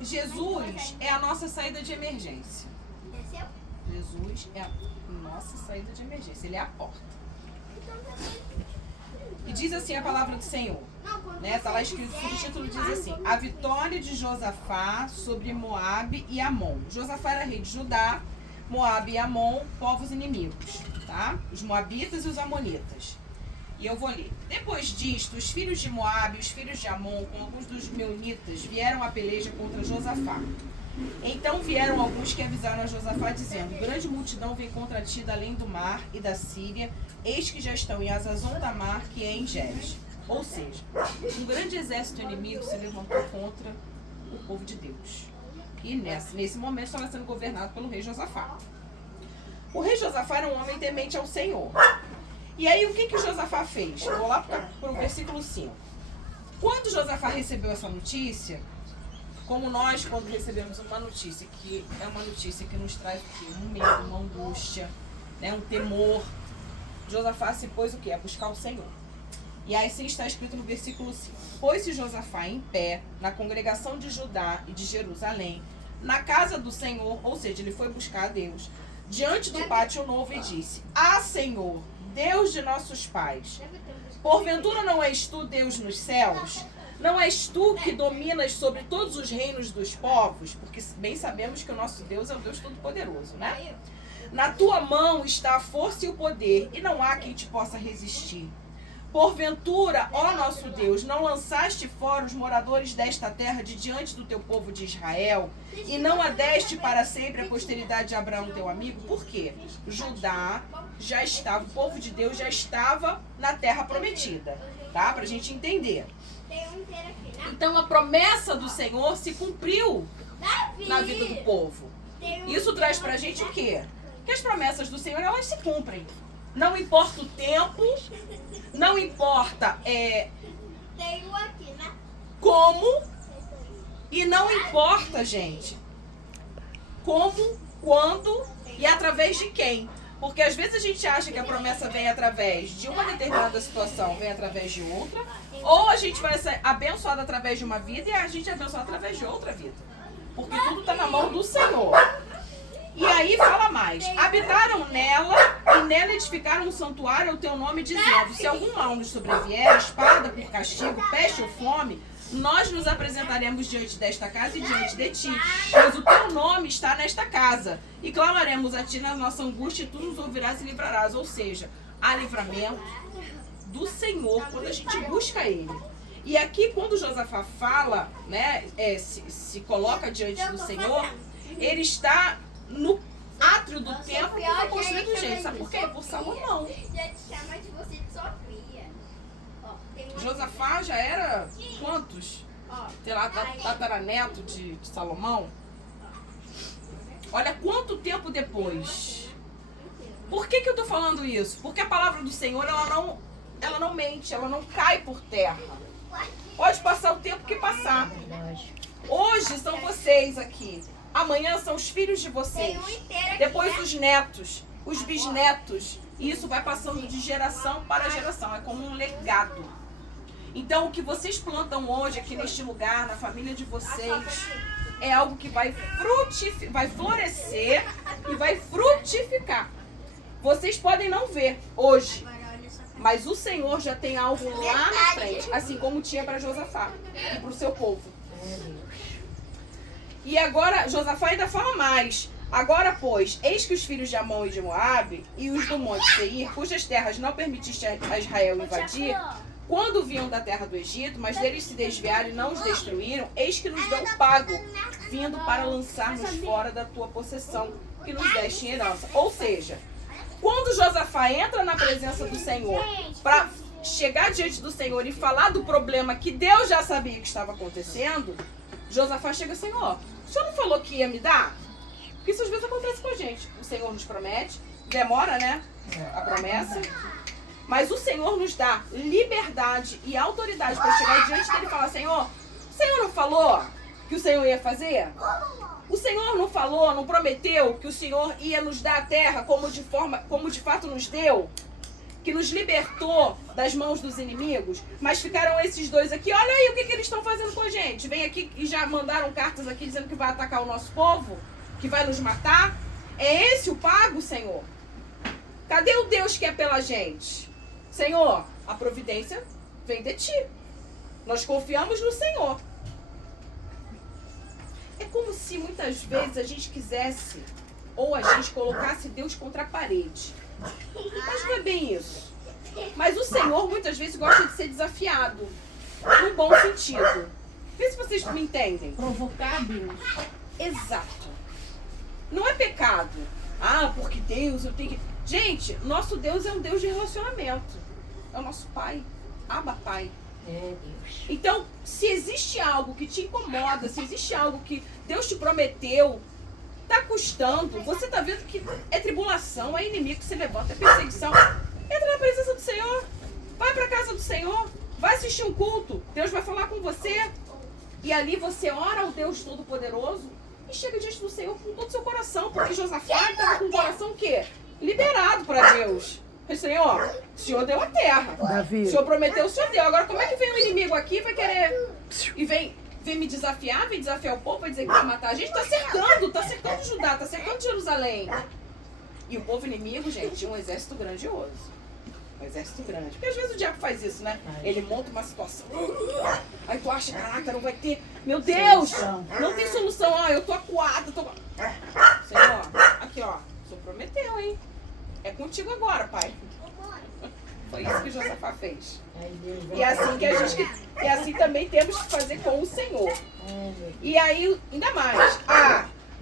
Jesus é a nossa saída de emergência. Jesus é a nossa saída de emergência. Ele é a porta. E diz assim a palavra do Senhor. Né? Tá lá escrito, o subtítulo diz assim: a vitória de Josafá sobre Moabe e Amon. Josafá era rei de Judá, Moabe e Amon, povos inimigos, tá? Os moabitas e os amonitas. E eu vou ler. Depois disto, os filhos de Moabe e os filhos de Amon, com alguns dos meunitas, vieram à peleja contra Josafá. Então vieram alguns que avisaram a Josafá, dizendo: grande multidão vem contra ti da além do mar e da Síria, eis que já estão em Azazon da mar, que é em Jez. Ou seja, um grande exército inimigo se levantou contra o povo de Deus. E nesse momento estava sendo governado pelo rei Josafá. O rei Josafá era um homem temente ao Senhor. E aí o que Josafá fez? Vou lá para o versículo 5. Quando Josafá recebeu essa notícia, como nós, quando recebemos uma notícia, que é uma notícia que nos traz o quê? Um medo, uma angústia, né? Um temor, Josafá se pôs o quê? A buscar o Senhor. E aí assim está escrito no versículo 5. Pôs-se Josafá em pé, na congregação de Judá e de Jerusalém, na casa do Senhor, ou seja, ele foi buscar a Deus, diante do pátio novo e disse: Ah, Senhor, Deus de nossos pais, porventura não és tu Deus nos céus? Não és tu que dominas sobre todos os reinos dos povos? Porque bem sabemos que o nosso Deus é o Deus Todo-Poderoso, né? Na tua mão está a força e o poder, e não há quem te possa resistir. Porventura, ó nosso Deus, não lançaste fora os moradores desta terra de diante do teu povo de Israel, e não adeste para sempre a posteridade de Abraão, teu amigo? Por quê? Judá já estava, o povo de Deus já estava na terra prometida, tá? Pra gente entender. Então a promessa do Senhor se cumpriu na vida do povo. Isso traz pra gente o quê? Que as promessas do Senhor, elas se cumprem. Não importa o tempo, não importa como, e não importa, gente, como, quando e através de quem. Porque às vezes a gente acha que a promessa vem através de uma determinada situação, vem através de outra, ou a gente vai ser abençoado através de uma vida e a gente é abençoado através de outra vida. Porque tudo está na mão do Senhor. E aí fala mais: habitaram nela e nela edificaram um santuário ao teu nome, dizendo: se algum mal nos sobrevier, espada por castigo, peste ou fome, nós nos apresentaremos diante desta casa e diante de ti, pois o teu nome está nesta casa, e clamaremos a ti na nossa angústia, e tu nos ouvirás e livrarás. Ou seja, há livramento do Senhor quando a gente busca Ele. E aqui, quando Josafá fala, né, se coloca diante do Senhor, ele está no átrio do templo que foi construído, gente. Sabe por quê? Por Salomão. Josafá já era quantos? Sei lá, tataraneto de Salomão. Olha quanto tempo depois. Por que eu tô falando isso? Porque a palavra do Senhor, ela não mente, ela não cai por terra. Pode passar o tempo que passar. Hoje são vocês aqui. Amanhã são os filhos de vocês. Depois os netos, os bisnetos. E isso vai passando de geração para geração. É como um legado. Então o que vocês plantam hoje aqui neste lugar, na família de vocês, é algo que vai florescer e vai frutificar. Vocês podem não ver hoje, mas o Senhor já tem algo lá na frente, assim como tinha para Josafá e para o seu povo. E agora, Josafá ainda fala mais. Agora, pois, eis que os filhos de Amon e de Moabe e os do monte Seir, cujas terras não permitiste a Israel invadir, quando vinham da terra do Egito, mas deles se desviaram e não os destruíram, eis que nos dão pago, vindo para lançar-nos fora da tua possessão, que nos deste em herança. Ou seja, quando Josafá entra na presença do Senhor para chegar diante do Senhor e falar do problema que Deus já sabia que estava acontecendo, Josafá chega: Senhor, o Senhor não falou que ia me dar? Porque isso às vezes acontece com a gente. O Senhor nos promete, demora, né, a promessa, mas o Senhor nos dá liberdade e autoridade para chegar diante dele e falar: Senhor, o Senhor não falou que o Senhor ia fazer? O Senhor não falou, não prometeu que o Senhor ia nos dar a terra como de fato nos deu? que nos libertou das mãos dos inimigos, mas ficaram esses dois aqui. Olha aí o que eles estão fazendo com a gente. Vem aqui e já mandaram cartas aqui dizendo que vai atacar o nosso povo, que vai nos matar. É esse o pago, Senhor? Cadê o Deus que é pela gente? Senhor, a providência vem de ti. Nós confiamos no Senhor. É como se muitas vezes a gente quisesse, ou a gente colocasse Deus contra a parede. Mas não é bem isso. Mas o Senhor muitas vezes gosta de ser desafiado. No bom sentido. Vê se vocês me entendem. Provocar Deus. Exato. Não é pecado. Ah, porque Deus, eu tenho que... Gente, nosso Deus é um Deus de relacionamento. É o nosso Pai. Abba Pai. É Deus. Então, se existe algo que te incomoda, se existe algo que Deus te prometeu, tá custando, você tá vendo que é tribulação, é inimigo que se levanta, é perseguição. Entra na presença do Senhor. Vai pra casa do Senhor. Vai assistir um culto. Deus vai falar com você. E ali você ora ao Deus Todo-Poderoso e chega diante do Senhor com todo o seu coração. Porque Josafá estava com o coração o quê? Liberado para Deus. Senhor, o Senhor deu a terra. Davi. O Senhor prometeu, o Senhor deu. Agora como é que vem o inimigo aqui e vai querer... E vem me desafiar, vem desafiar o povo, vai dizer que vai matar a gente. Tá cercando Judá, tá cercando Jerusalém. E o povo inimigo, gente, tinha um exército grandioso. Um exército grande. Porque às vezes o diabo faz isso, né? Ele monta uma situação. Aí tu acha, caraca, não vai ter... Meu Deus! Não tem solução. Ah, eu tô acuada. Senhor, aqui ó. O Senhor prometeu, hein? É contigo agora, pai. Foi isso que Josafá fez. E assim também temos que fazer com o Senhor. E aí, ainda mais.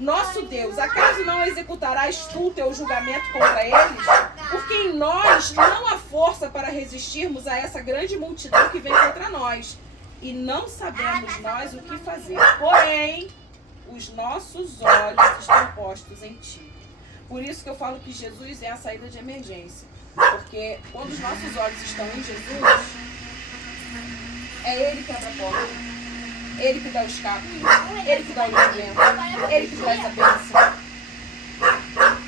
Nosso Deus, acaso não executarás tu teu julgamento contra eles? Porque em nós não há força para resistirmos a essa grande multidão que vem contra nós. E não sabemos nós o que fazer. Porém, os nossos olhos estão postos em ti. Por isso que eu falo que Jesus é a saída de emergência. Porque quando os nossos olhos estão em Jesus, é Ele que abre a porta. Ele que dá o escape. Ele que dá o livramento. Ele que traz a bênção.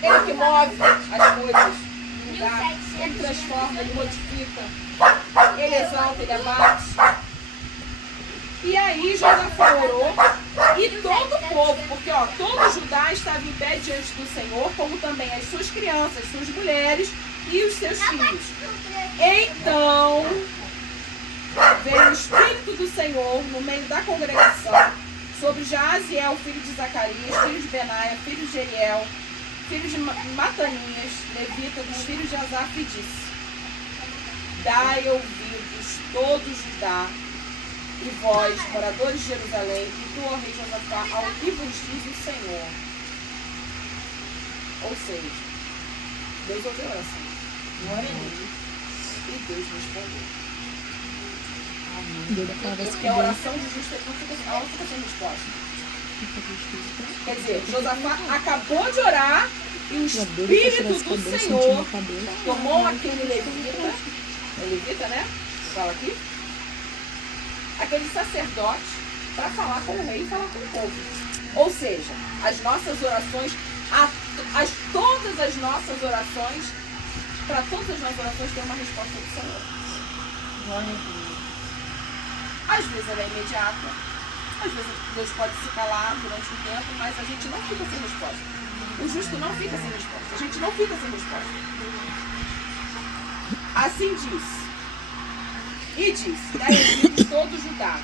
Ele que move as coisas no lugar. Ele transforma, Ele modifica. Ele exalta, Ele abate. E aí Josafá orou e todo o povo, porque ó, todo Judá estava em pé diante do Senhor, como também as suas crianças, suas mulheres e os seus filhos. Então veio o Espírito do Senhor no meio da congregação sobre Jaziel, filho de Zacarias, filho de Benaia, filho de Jeriel, filho de Matanias, levita dos filhos de Asaf, e disse: Dai ouvidos todo Judá e vós, moradores de Jerusalém, e tu, ó rei Josafá, ao que vos diz o Senhor. Ou seja, Deus ouviu a oração. E Deus respondeu. Porque a oração de justo não fica sem resposta. Quer dizer, Josafá acabou de orar e o Espírito do Senhor tomou aquele levita, é levita, né? Fala aqui. Aquele sacerdote para falar com o rei e falar com o povo. Ou seja, as nossas orações, todas as nossas orações, para todas as nossas orações tem uma resposta do Senhor. Às vezes ela é imediata, às vezes Deus pode se calar durante um tempo, mas a gente não fica sem resposta. O justo não fica sem resposta. A gente não fica sem resposta. Assim diz. E disse: Dai ouvidos todo Judá,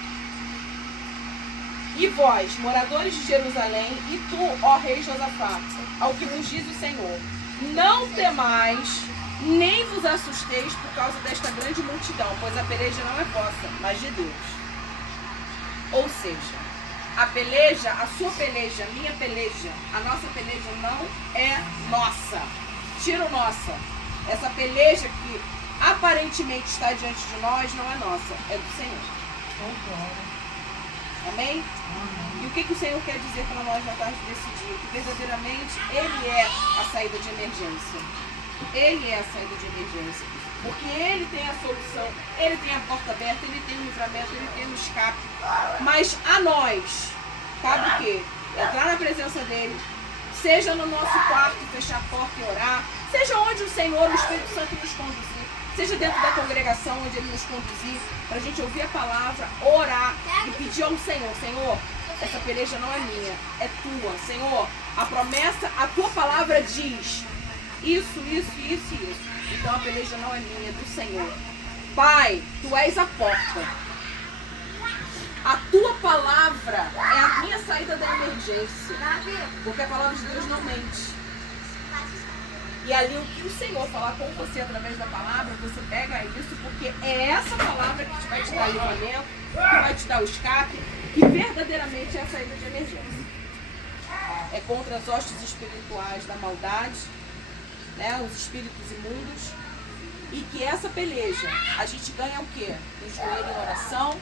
e vós, moradores de Jerusalém, e tu, ó rei Josafá, ao que vos diz o Senhor: não temais, nem vos assusteis por causa desta grande multidão, pois a peleja não é vossa, mas de Deus. Ou seja, a peleja, a sua peleja, a minha peleja, a nossa peleja não é nossa. Tiro nossa. Essa peleja que aparentemente está diante de nós não é nossa, é do Senhor. Amém? E o que o Senhor quer dizer para nós na tarde desse dia? Que verdadeiramente Ele é a saída de emergência. Ele é a saída de emergência. Porque Ele tem a solução, Ele tem a porta aberta, Ele tem o livramento, Ele tem o escape. Mas a nós, cabe o quê? Entrar na presença dEle, seja no nosso quarto, fechar a porta e orar, seja onde o Senhor, o Espírito Santo nos conduzir. seja dentro da congregação onde Ele nos conduzir, para a gente ouvir a palavra, orar e pedir ao Senhor, Senhor, essa peleja não é minha, é tua. Senhor, a promessa, a tua palavra diz isso. Então a peleja não é minha, é do Senhor. Pai, tu és a porta. A tua palavra é a minha saída da emergência. Porque a palavra de Deus não mente. E ali o que o Senhor falar com você através da palavra, você pega isso, porque é essa palavra que vai te dar livramento, que vai te dar o escape, que verdadeiramente é a saída de emergência. É contra as hostes espirituais da maldade, né, os espíritos imundos, e que essa peleja, a gente ganha o quê? No joelho em oração,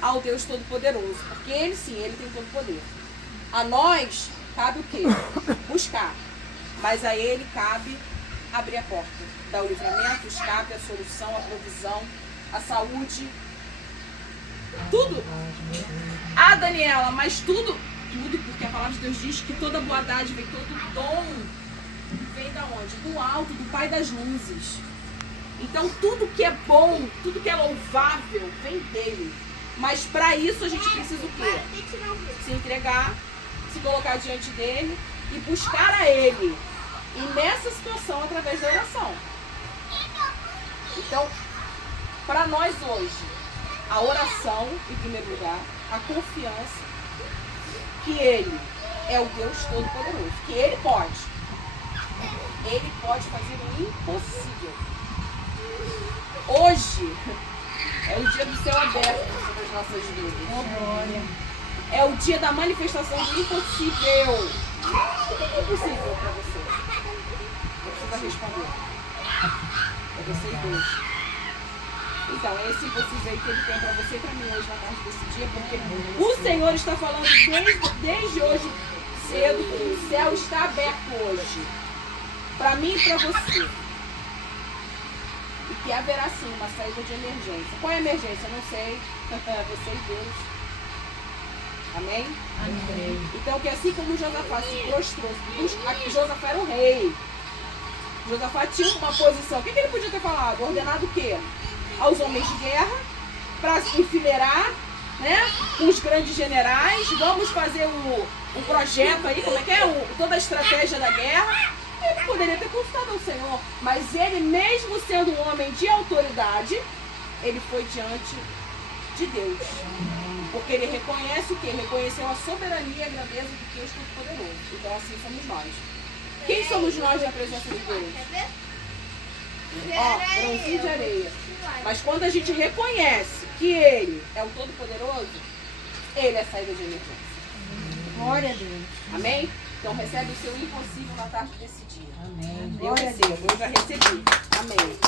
ao Deus Todo-Poderoso, porque Ele sim, Ele tem todo o poder. A nós cabe o quê? Buscar. Mas a Ele cabe abrir a porta, dar o livramento, o escape, a solução, a provisão, a saúde, tudo. Ah, Daniela, mas tudo, porque a palavra de Deus diz que toda boa dádiva e todo dom vem da onde? Do alto, do Pai das luzes. Então tudo que é bom, tudo que é louvável vem dele. Mas para isso a gente precisa o quê? Se entregar, se colocar diante dele e buscar a Ele. E nessa situação, através da oração. Então, para nós hoje, a oração, em primeiro lugar, a confiança que Ele é o Deus Todo-Poderoso, que Ele pode fazer o impossível. Hoje é o dia do céu aberto sobre as nossas vidas. É o dia da manifestação do impossível. O que é impossível para você? Você vai responder. É você e Deus. Então, é esse impossível aí que Ele tem para você e para mim hoje na tarde desse dia, porque o Senhor está falando desde hoje cedo que o céu está aberto hoje. Para mim e para você. E que haverá sim uma saída de emergência. Qual é a emergência? Eu não sei. Você e Deus. Amém? Amém. Então, que assim como Josafá se prostrou, Josafá era o rei. Josafá tinha uma posição. O que ele podia ter falado? Ordenado o quê? Aos homens de guerra, para se enfileirar, né? Os grandes generais. Vamos fazer um projeto aí, como é que é? Toda a estratégia da guerra. Ele poderia ter consultado ao Senhor. Mas ele, mesmo sendo um homem de autoridade, ele foi diante de Deus. Porque ele reconhece o quê? Reconheceu a soberania e a grandeza do Deus Todo-Poderoso. Então assim somos nós. Quem somos nós na presença de Deus? Ó, grãozinho de areia. Mas quando a gente reconhece que Ele é o Todo-Poderoso, Ele é a saída de emergência. Glória a Deus. Amém? Então recebe o seu impossível na tarde desse dia. Amém. Eu recebo, eu já recebi. Amém.